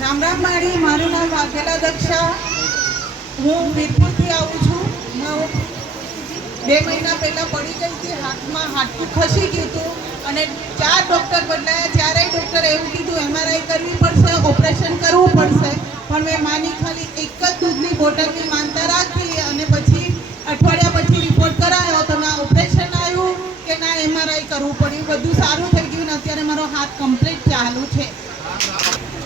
રામ રામ માળી મારું નામ વાઘેલા દક્ષા. હું વીરપુરથી આવું છું. બે મહિના પહેલાં પડી ગઈ હતી, હાથમાં હાડકું ખસી ગયું હતું અને ચાર ડૉક્ટર બદલાયા. ચારેય ડૉક્ટરે એવું કીધું એમઆરઆઈ કરવી પડશે, ઓપરેશન કરવું પડશે. પણ મેં માની ખાલી એક જ દૂધની બોટલની માનતા રાખી.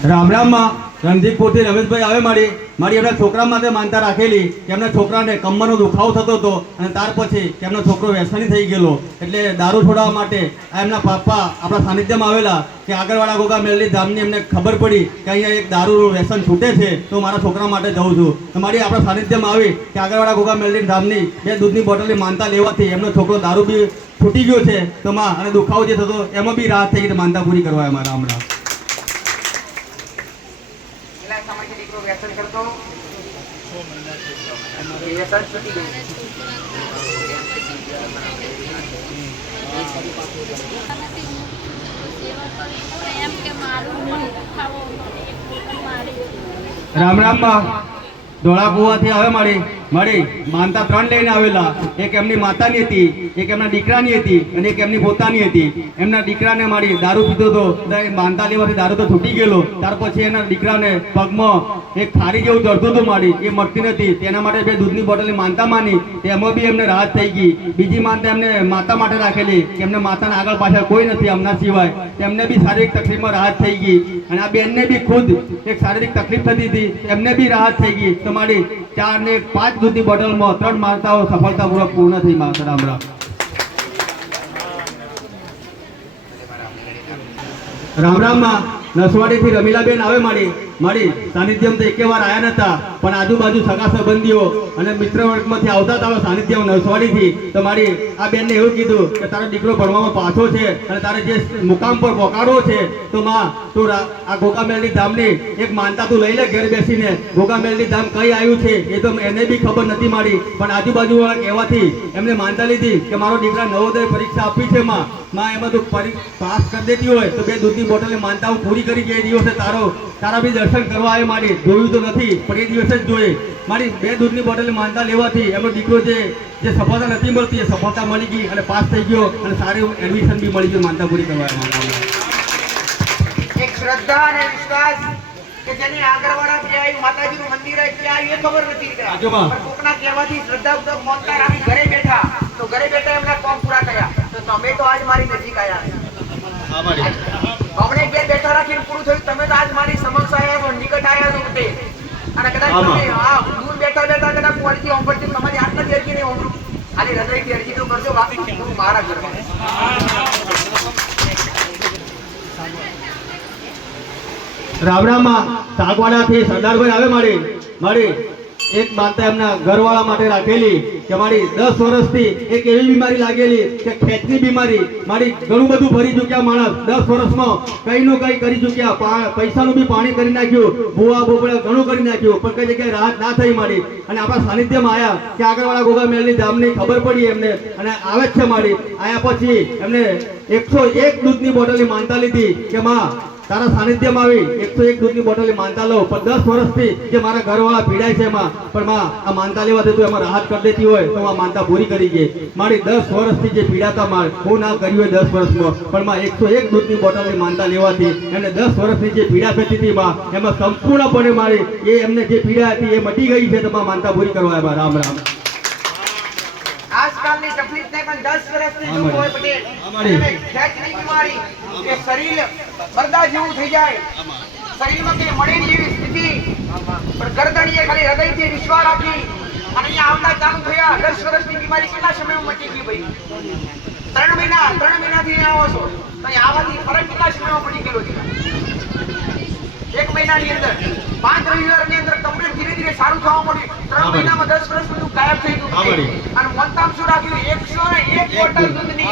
રામ રામમાં રણજીતપુરથી રમેશભાઈ આવે મારી મારી એમના છોકરા માટે માનતા રાખેલી કે એમના છોકરાને કમરનો દુખાવો થતો હતો અને ત્યાર પછી કે એમનો છોકરો વ્યસની થઈ ગયેલો. એટલે દારૂ છોડાવવા માટે આ એમના પાપા આપણા સાનિધ્યમાં આવેલા કે આગળવાળા ગોગા મેળલી ધામની એમને ખબર પડી કે અહીંયા એક દારૂનું વ્યસન છૂટે છે, તો મારા છોકરા માટે જઉં છું. તો મારી આપણા સાનિધ્યમાં આવી કે આગળવાળા ગોગા મેળલી ધામની બે દૂધની બોટલની માનતા લેવાથી એમનો છોકરો દારૂ બી છૂટી ગયો છે, તો માં, અને દુખાવો જે થતો એમાં બી રાહત થઈ ગઈ માનતા પૂરી કરવા અમારા હમણાં કેટલા દીકરો કરતો. વ્યસન છૂટી ગયું મારી રામ રામમાં ધોળા કુવાથી આવે મારી. મારી માનતા ત્રણ લઈને આવેલા. એક એમની માતાની હતી, એક એમના દીકરાની હતી અને એક એમની પોતાની હતી. એમના દીકરાને મારી દારૂ પીધો હતો લેવાથી દારૂ તો છૂટી ગયેલો. ત્યાર પછી એના દીકરાને પગમાં એક ખારી જેવું ચડતું હતું મારી. એ મળતી નથી. તેના માટે બે દૂધની બોટલની માનતા માની. એમાં બી એમને રાહત થઈ ગઈ. બીજી માનતા એમને માતા માટે રાખેલી. કે એમને માતાના આગળ પાછળ કોઈ નથી હમણાં સિવાય. તેમને બી શારીરિક તકલીફમાં રાહત થઈ ગઈ. અને આ બેનને બી ખુદ એક શારીરિક તકલીફ થતી હતી. એમને બી રાહત થઈ ગઈ. તો મારી ચાર ને પાંચ દૂધની બોટલમાં ત્રણ માતાઓ સફળતાપૂર્વક પૂર્ણ થઈ માતા રામ રામ રામ રામમાં નસવાડીથી રમીલાબેન આવે મારી મારી સાનિધ્યમ તો એકે વાર આયા નતા. પણ આજુબાજુ સગા સંબંધીઓ અને મિત્ર વર્ગમાંથી આવતા હતા સાનિધ્યમ નસવાડીથી તો મારી આ બેનને એવું કીધું કે તારો દીકરો ભણવામાં પાછો છે અને તારે જે મુકામ પર પોકાડવો છે, તો માં, તું આ ગોગામેલની ધામની એક માનતા તું લઈ લે ઘેર બેસીને. ગોગામેલની ધામ કઈ આવ્યું છે એ તો એને બી ખબર નથી મારી. પણ આજુબાજુ વાળા કહેવાથી એમને માનતા લીધી કે મારો દીકરા નવોદય પરીક્ષા આપી છે, માં. માં એમાં તું પરી પાસ કરી દેતી હોય તો બે દૂધની બોટલ માનતા હું પૂરી કરી કે એ દિવસે તારો તારા બી દર્શન કરવા આવે મારી. જોયું તો નથી પણ એ દિવસે જ જોઈએ. મારી બે દૂધની બોટલ માનતા લેવાથી એમનો દીકરો જે જે સફળતા નથી મળતી એ સફળતા મળી ગઈ અને પાસ થઈ ગયો અને સારું એડમિશન બી મળી ગયું માનતા પૂરી કરવા એક શ્રદ્ધા અને વિશ્વાસ કે જેની આગળવાળા જે આવ્યું માતાજીનું મંદિર આવ્યું એ ખબર નથી આજુબાજુ કોકના કહેવાથી શ્રદ્ધા મોનતા રાખી ઘરે બેઠા એમના કામ પૂરા કર્યા તો તમે તો આજ મારી નજીક આવ્યા હમણે ઘેર બેઠા રાખીને પૂરું થયું. તમે તો આજ મારી સમક્ષ આવ્યા છો નિકટ આવ્યા છો તે અને કદાચ તમે હા. દૂર બેઠા બેઠા કદાચ કોણથી ઓંભળથી તમારી આટલાથી અરજી નહીં ઓમરું ખાલી હૃદયથી અરજી તો કરજો બાકી હું મારા ઘરમાં. રામ રામમાં સાગવાડાથી સરદારભાઈ આવે મારી મારી. એક માતા એમના ઘરવાળા માટે રાખેલી કે મારી દસ વર્ષથી એક એવી બીમારી લાગેલી કે ખેંચની બીમારી. મારી ઘણું બધું ભરી ચૂક્યા માણસ. દસ વર્ષમાં કઈ નું કઈ કરી ચૂક્યા. પૈસાનું બી પાણી કરી નાખ્યું. ભૂવા ભોપડા ઘણું કરી નાખ્યું. પણ કઈ જગ્યાએ રાહત ના થઈ મારી. અને આપણા સાનિધ્યમાં આયા કે આગળવાળા ગોગા મેળની ધામની ખબર પડી એમને. અને આવે છે મારી. આયા પછી એમને એકસો એક દૂધની બોટલની માનતા લીધી કે, માં તારા સાનિધ્યમાં આવી. એકસો એક દૂધની બોટલ માનતા લો. પણ દસ વર્ષથી જે મારા ઘરવાળા પીડાય છે એમાં, પણ માં, આ માનતા લેવાથી તું એમાં રાહત કરી દેતી હોય, તો આ માનતા પૂરી કરી ગઈ મારી દસ વર્ષથી જે પીડાતા માર હું ના કર્યું હોય દસ વર્ષમાં. પણ માં એકસો એક દૂધની બોટલની માનતા લેવાથી એમને દસ વર્ષની જે પીડા થતી હતી માં, એમાં સંપૂર્ણપણે મારી, એ એમને જે પીડા હતી એ મટી ગઈ છે તો માનતા પૂરી કરવા રામ રામ. પણ દસ વર્ષથી હા, હોય પટેલ. હા, મારી. અને ખેંચની બીમારી કે શરીર બરદા જેવું થઈ જાય. શરીરમાં કઈ મળે નહીં એવી સ્થિતિ. પણ ગરદણીએ ખાલી હૃદયથી વિશ્વાસ રાખી અને અહીંયા આવતા ચાલુ થયા. દસ વર્ષની બીમારી કેટલા સમયમાં મટી ગઈ ભાઈ? ત્રણ મહિના ત્રણ મહિનાથી આવો છો. તો આવવાથી ફરક કેટલા સમયમાં પડી ગયેલો છે? એક મહિનાની અંદર. પાંચ રવિવારની અંદર કમ્પ્લીટ ધીરે ધીરે સારું થવા મળ્યું ત્રણ મહિનામાં દસ વર્ષ બધું ગાયબ થઈ ગયું. અને મોનતામ શું રાખ્યું? એકસો ને એક મોટર દૂધની.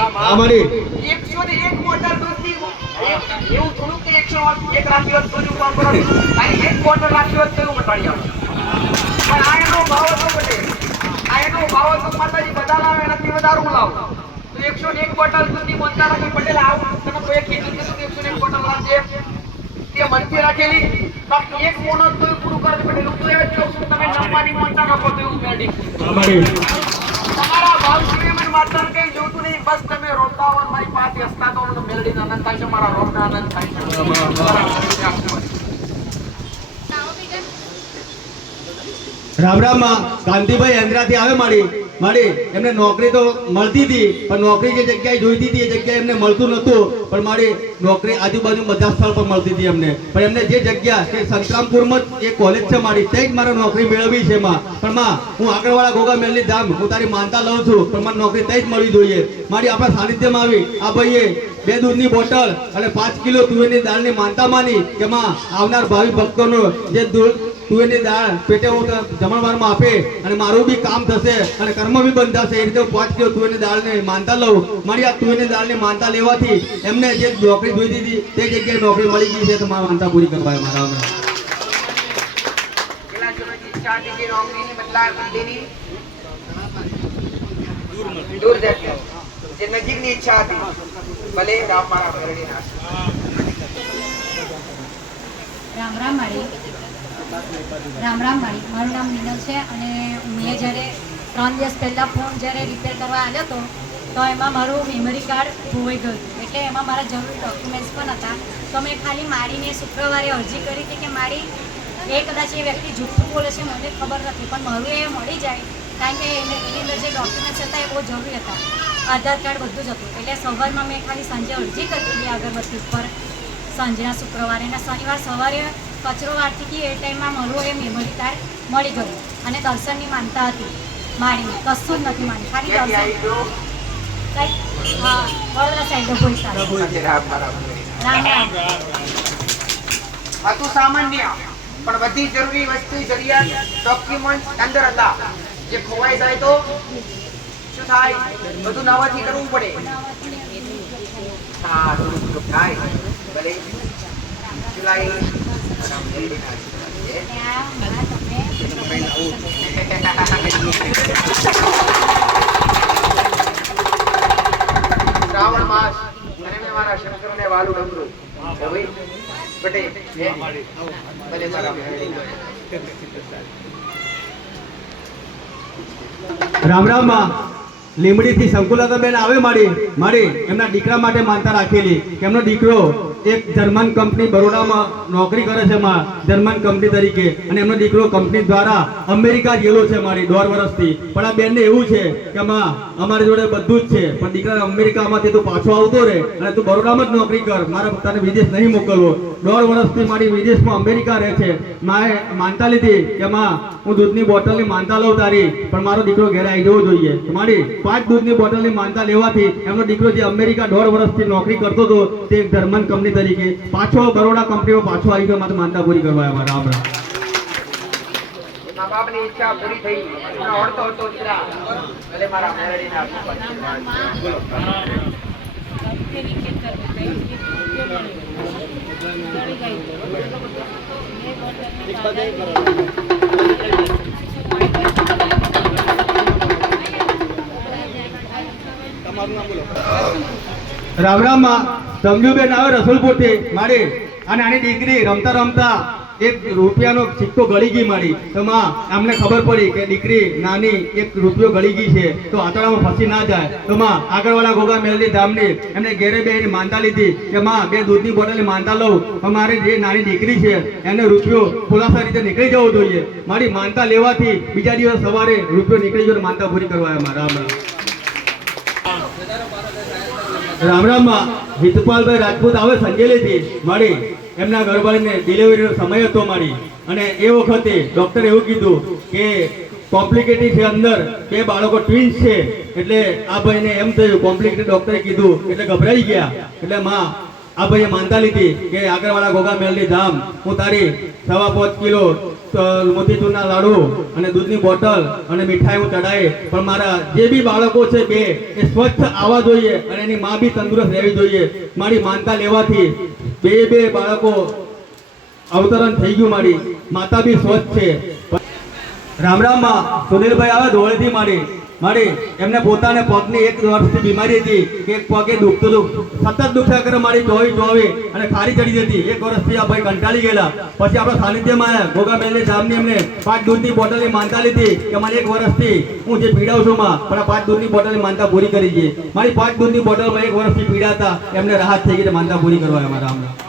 એકસો ને એક મોટર દૂધની. એવું થોડું કે એકસો એક રાખી હોત તો કામ કરો અહીં એક મોટર રાખી હોત એવું મટાડી પણ આ એનો ભાવ હતો બધે. આ એનો ભાવ હતો માતાજી બધા લાવે એનાથી વધારે હું લાવું. તો એકસો ને એક બોટલ દૂધની મોનતા રાખી પટેલ આવું. તમે કોઈ કીધું કે એકસો ને એક બોટલ લાવજે તે મનથી રાખેલી. બાકી એક મોનો તો પૂરું કરે પણ તો એ કહું છું તમે નમવાની માનતા રાખો તો એવું મેડી તમારા ભાવ મને માનતા કઈ જોતું નહીં. બસ તમે રોતા હો મારી પાસે હસતા તો મને આનંદ થાય છે. મારા રોગનો આનંદ થાય છે. તાવ રામમાં. કાંતિભાઈ અંદ્રાથી આવે માડી માડી એમને નોકરી તો મળતી હતી, પણ નોકરી જે જગ્યાએ જોઈતી હતી એ જગ્યાએ એમને મળતું નહોતું. પણ મારી નોકરી આજુબાજુ બધા સ્થળ પર મળતી હતી એમને. પણ એમને જે જગ્યા, કે સંતરામપુરમાં એ કોલેજ છે મારી તે જ મારે નોકરી મેળવી છે એમાં. પણ માં, હું આગળવાળા ગોગા મેલની ધામ, હું તારી માનતા લઉં છું, પણ મને નોકરી તે જ મળવી જોઈએ. મારી આપણા સાનિધ્યમાં આવી. આ ભાઈએ બે દૂધની બોટલ અને પાંચ કિલો તુવેરની દાળની માનતા માની કે માં, આવનાર ભાવિ ભક્તોનો જે દૂધ તુવેરની દાળ પેટે હું જમણવારમાં આપે અને મારું બી કામ થશે અને કર્મ બી બંધાશે. એ રીતે હું પાંચ કિલો તુવેરની દાળને માનતા લઉં. મારી આ તુવેરની દાળની માનતા લેવાથી એમને જે નોકરી જોઈ દીધી તે જગ્યાએ નોકરી મળી ગઈ છે. તો મારા માનતા પૂરી કરવા મારા દૂર જતી જે નજીકની ઈચ્છા હતી. ભલે રામ મારા રામ રામ માળી રામ રામ મારી, મારું નામ મિનલ છે અને મેં જ્યારે ત્રણ દિવસ પહેલાં ફોન જ્યારે રિપેર કરવા આવ્યો હતો, તો એમાં મારું મેમરી કાર્ડ ખોવાઈ ગયું એટલે એમાં મારા જરૂરી ડોક્યુમેન્ટ્સ પણ હતા. તો મેં ખાલી માળીને શુક્રવારે અરજી કરી હતી કે મારી એ કદાચ એ વ્યક્તિ જૂઠું બોલે છે, મને ખબર નથી, પણ મારું એ મળી જાય કારણ કે એને- અંદર જે ડોક્યુમેન્ટ્સ હતા એ બહુ જરૂરી હતા. આધાર કાર્ડ બધું જ હતું. એટલે સવારમાં મેં ખાલી સાંજે અરજી કરી હતી અગરબત્તી ઉપર. સાંજના શુક્રવારે અને શનિવાર સવારે કચરો વાળતી હતી એ ટાઈમમાં મારું એ મેમરી કાર્ડ મળી ગયું અને દર્શનની માનતા હતી. મારી કશું જ નથી માની. ખાલી દર્શન. કંઈક હા વડોદરા સાઈડ ડભોઈ સાઈડ રામ રામ રામ. હતું સામાન્ય પણ બધી જરૂરી વસ્તુ જરૂરિયાત ડોક્યુમેન્ટ અંદર હતા. જે ખોવાઈ જાય તો શું થાય? બધું નવાથી કરવું પડે. થોડું થાય. ભલે. સિલાઈ રામ અને મેં. રામ લીમડી થી સંકુલતા બેન આવે મારી મારી એમના દીકરા માટે માનતા રાખેલી. કે એમનો દીકરો એક જર્મન કંપની બરોડામાં નોકરી કરે છે માં, જર્મન કંપની તરીકે. અને એમનો દીકરો કંપની દ્વારા અમેરિકા ગયેલો છે મારી, દોઢ વર્ષથી. પણ આ બેનને એવું છે કે માં, અમારી જોડે બધું જ છે. પણ દીકરા અમેરિકામાંથી તું પાછો આવતો રહે. અને તું બરોડામાં જ નોકરી કર. મારા તને વિદેશ નહીં મોકલવો. દોઢ વર્ષથી મારી વિદેશમાં અમેરિકા રહે છે. માએ માનતા લીધી કે માં, હું દૂધની બોટલની માનતા લઉં તારી, પણ મારો દીકરો ઘરે આવી જવો જોઈએ. મારી પાંચ દૂધની બોટલની માનતા લેવાથી એમનો દીકરો જે અમેરિકા દોઢ વર્ષથી નોકરી કરતો હતો, તે જર્મન કંપની તરીકે પાછો બરોડા કંપનીમાં પાછો આવી ગયો મારે માનતા પૂરી કરવા આવ્યા રામ રામ. મા બાપની ઈચ્છા પૂરી થઈ એમનો અડધો હતો દીકરા ભલે મારા મેલડીના બોલો. રામ રામમાં સમજુબેન આવે રસુલપુરથી મારી. અને આની દીકરી રમતા રમતા એક રૂપિયાનો સિક્કો ગળી ગઈ મારી. તો માં અમને ખબર પડી કે દીકરી નાની એક રૂપિયો ગળી ગઈ છે. તો આતડામાં ફસી ના જાય. તો માં, આગળવાળા ગોગા મેલની ધામની એમને ઘેરે બે એની માનતા લીધી કે માં, બે દૂધની બોટલ માનતા લઉં. પણ મારી જે નાની દીકરી છે, એને રૂપિયો ખુલાસા રીતે નીકળી જવો જોઈએ. મારી માનતા લેવાથી બીજા દિવસ સવારે રૂપિયો નીકળી ગયો માનતા પૂરી કરવા આવ્યા રામ રામ રામ રામમાં હિતપાલભાઈ રાજપૂત આવે સંજેલીથી મળી. એમના ગર્ભાળીને ડિલિવરીનો સમય હતો મારી. અને એ વખતે ડૉક્ટરે એવું કીધું કે કોમ્પ્લિકેટેડ છે અંદર. બે બાળકો ટ્વિન્સ છે. એટલે આ ભાઈને એમ થયું કોમ્પ્લિકેટેડ ડૉક્ટરે કીધું. એટલે ગભરાઈ ગયા. એટલે માં, આ ભાઈએ માનતા લીધી કે આગળવાળા ગોગા મેલની ધામ, હું તારી સવા પાંચ કિલો મોતીચૂરના લાડુ અને દૂધની બોટલ અને મીઠાઈ હું ચડાવી પણ મારા જે બી બાળકો છે બે, એ સ્વચ્છ આવવા જોઈએ અને એની માં બી તંદુરસ્ત રહેવી જોઈએ. મારી માનતા લેવાથી બે બે બાળકો અવતરણ થઈ ગયું મારી. માતા બી સ્વચ્છ છે. રામ રામમાં સુનિલભાઈ આવે ધોળેથી મારી. મારી, એમને પોતાને પગની એક વર્ષથી બીમારી હતી, કે એક પગે દુખતું હતું. સતત દુખ્યા કરે મારી ચોવી ચોવી અને ખારી ચડી જતી. એક વર્ષથી આ ભાઈ કંટાળી ગયેલા. પછી આપણા સાનિધ્યમાં આવ્યા ગોગાબેનની જામની એમને પાંચ દૂધની બોટલની માનતા લીધી કે મને એક વર્ષથી હું જે પીડાઉં છું માં, પણ પાંચ દૂધની બોટલની માનતા પૂરી કરી છે. મારી પાંચ દૂધની બોટલમાં એક વર્ષથી પીડાતા. એમને રાહત થઈ ગઈ માનતા પૂરી કરવા અમારા રામ